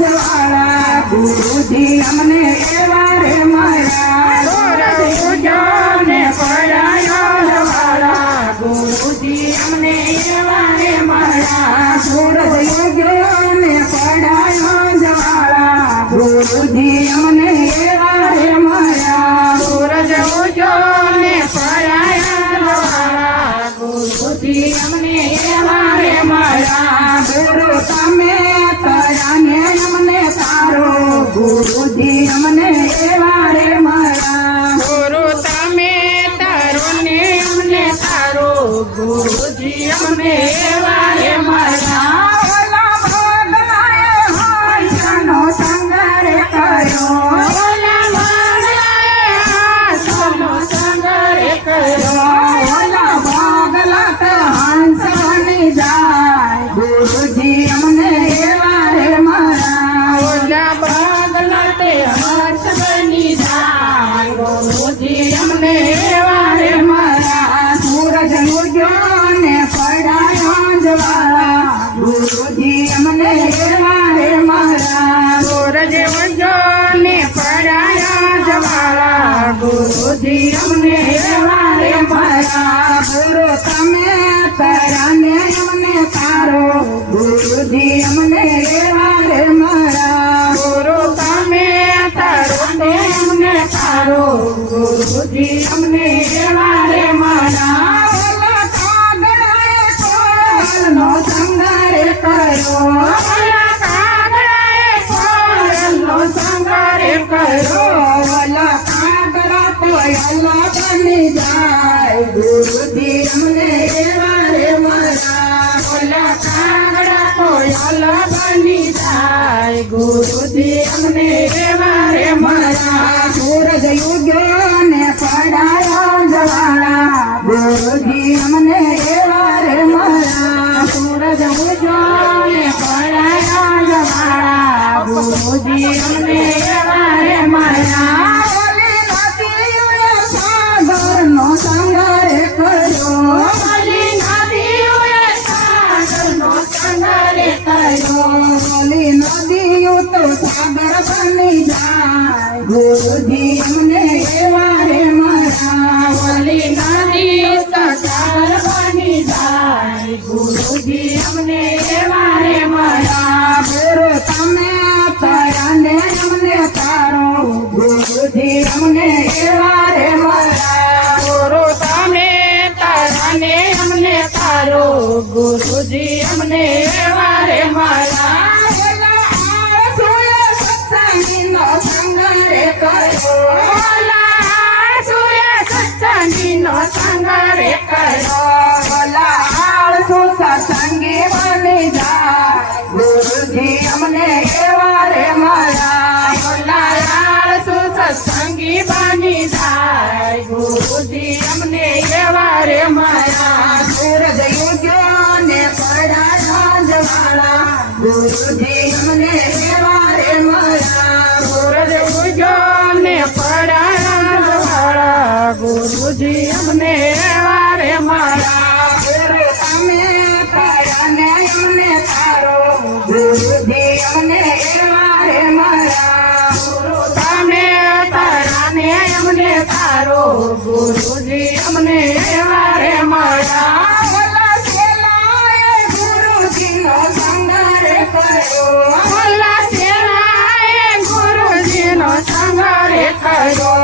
અંજવાળા ગુરુજી અમને એવા રે મળ્યા સૂરજ ઉગ્યો ને પડ્યા અંજવાળા ગુરુજી અમને એવા રે મળ્યા સૂરજ ઉગ્યો ને પડ્યા અંજવાળા ગુરુજી અમને એવા રે મળ્યા સૂરજ ઉગ્યો ને પડ્યા ગુરુજી અમને એવા રે મળ્યા ગુરુ તમે તરાને અમને તારો ગુરુજી અમને એવા રે મળ્યા ગુરુ તમે તારો ને અમને તારો ગુરુજી અમને એવા રે મળ્યા ઓલા ભગલાએ હંસનો સંગર કર્યો ઓલા ભગલાએ હંસનો સંગર કર્યો ઓલા ભગલા તો હંસ બની જાય ગુરુજી અમને એવા રે મળ્યા ઓલા ભગલા તે હંસ બની જાય ગુરુજી અમને એવા રે મળ્યા સૂરજ ઉગ્યો ને પડ્યા અંજવાળા ગુરુજી અમને એવા રે મળ્યા સૂરજ ઉગ્યો ને પડ્યા અંજવાળા ગુરુજી અમને એવા રે મળ્યા ગુરુ તમે તરાને અમને તારો ગુરુજી અમને એવા રે મળ્યા ગુરુ તમે તારો ને અમને તારો ગુરુજી અમને એવા રે મળ્યા ઓલા કાગડાએ કોયલનો સંગાર કર્યો ઓલા કાગડાએ કોયલનો સંગાર કર્યો ઓલા કાગડા કોયલ બની જાય ગુરુજી અમને એવા રે મળ્યા ઓલા કાગડા કોયલ બની જાય ગુરુજી અમને એવા રે મળ્યા સૂરજ ઉગ્યો ને પડ્યા અંજવાળા ગુરુજી અમને એવા રે મળ્યા સૂરજ ઉગ્યો ને પડ્યા અંજવાળા ગુરુજી અમને એવા રે મળ્યા ઓલી નદીઓએ સાગરનો સંગર કર્યો ઓલી નદીઓએ સાગરનો સંગર કર્યો ઓલી નદીઓ તો સાગર બની જાય ગુરુજી અમને એવા રે મળ્યા ઓલી નદીઓ તો સાગર બની જાય ગુરુજી અમને એવા રે મળ્યા ગુરુ તમે તરાને અમને તારો ગુરુજી અમને એવા રે મળ્યા ગુરુ તમે તરાને અમને તારો ગુરુજી અમને એવા રે મળ્યા સત્સંગીનો સંગર કર્યો ઓલા સત્સંગીનો સંગર કર્યો ઓલા સત્સંગી બની જાય ગુરુજી અમને એવા રે મળ્યા ઓલા સત્સંગી બની જાય ગુરુજી અમને એવા રે મળ્યા સૂરજ ઉગ્યો ને પડ્યા અંજવાળા ગુરુજી અમને એવા રે મળ્યા સૂરજ ઉગ્યો ને પડ્યા અંજવાળા ગુરુજી અમને એવા રે મળ્યા ગુરુ તમે તરાને અમને તારો ગુરુજી અમને એવા રે મળ્યા ગુરુ તમે તરાને અમને તારો ગુરુજી અમને એવા રે મળ્યા ઓલા સેલાએ ગુરુજીનો સંગર કર્યો ઓલા સેલાએ ગુરુજીનો સંગર કર્યો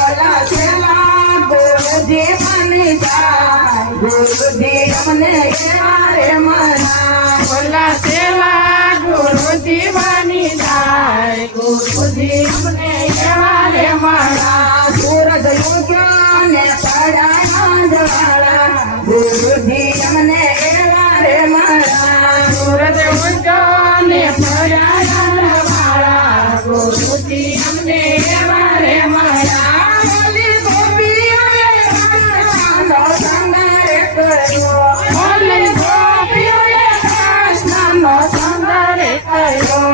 ઓલા સેલા ગુરુજી બની જાય ગુરુજી અમને એવા રે મળ્યા ઓલા સેલા ગુરુજી બની જાય ગુરુજી અમને એવા રે મળ્યા સૂરજ ઉગ્યો ને પડ્યા અંજવાળા ગુરુજી અમને એવા રે મળ્યા સૂરજ ઉગ્યો ને પડ્યા અંજવાળા ગુરુજી અમને એવા રે મળ્યા ઓલી ગોપીઓએ કૃષ્ણનો સંગર કર્યો ઓલી ગોપીઓએ કૃષ્ણનો સંગર કર્યો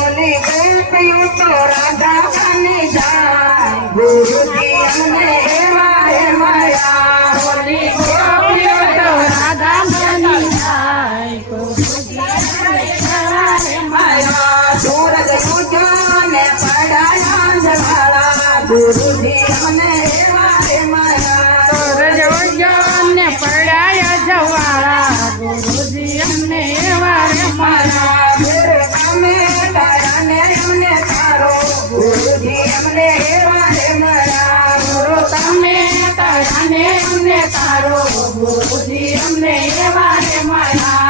ઓલી ગોપીઓ તો રાધા બની જાય ગુરુજી અમને એવા રે મળ્યા ઓલી ગોપીઓ તો રાધા બની જાય ગુરુજી અમને એવા રે મળ્યા સૂરજ ઉગ્યો ને પડાયા જવાળા ગુરુજી અમને એવા રે મારા સૂરજ ઉગ્યો ને પડાયા જવાળા ગુરુજી અમને એવા રે મારા ફેર અમે તારા ને અમને તારો ગુરુજી અમને એવા રે મારા ગુરુ તમે તારા ને અમને તારો ગુરુજી અમને એવા રે મારા